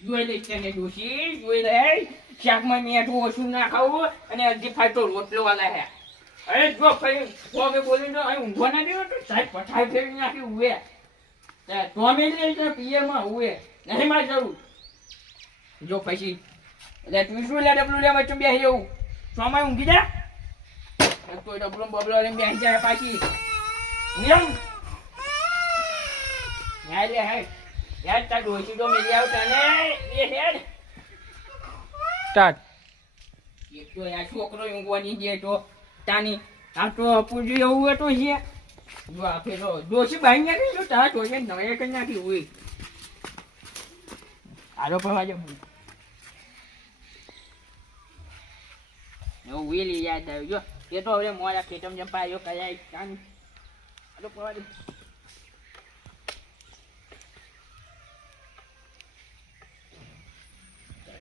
જોઈ લે તને ડોશી જોઈ લે શાકમાં મીઠું ઓછું ના ખાવું અને અડધી ફાટો રોટલો વાલા હે અરે જો ભાઈ તો બોલીને તો અહીં ઊંઘો ના દેવો તો સાહેબ પઠાઈ ફેરી નાખી ઉવે તો મેં લે પીએમાં ઉવે નહીં માં જવું જો પછી એટલે તું શું લે ડબલું લે વચ્ચે બેસી જવું સોમાં ઊંઘી જા તો ડબલો બબલો લઈને બેસી જાય પાછી નિયમ યાર લે હાય યાર તાર ડોશી તો મેલી આવતા ને એ હેડ સ્ટાર્ટ. એક તો યાર છોકરો ઊંઘવાની દે તો તાની આ તો પૂજી એવું હતું છે જો આ ફેરો ડોશી બાઈ નાખી તો તારા તો નવે કરી નાખી હોય આરો પવા જો એવું વેલી યાદ આવ્યું જો એ તો હવે મોરા ખેતમ જમ પાયો કયા કાન આરો પવા દે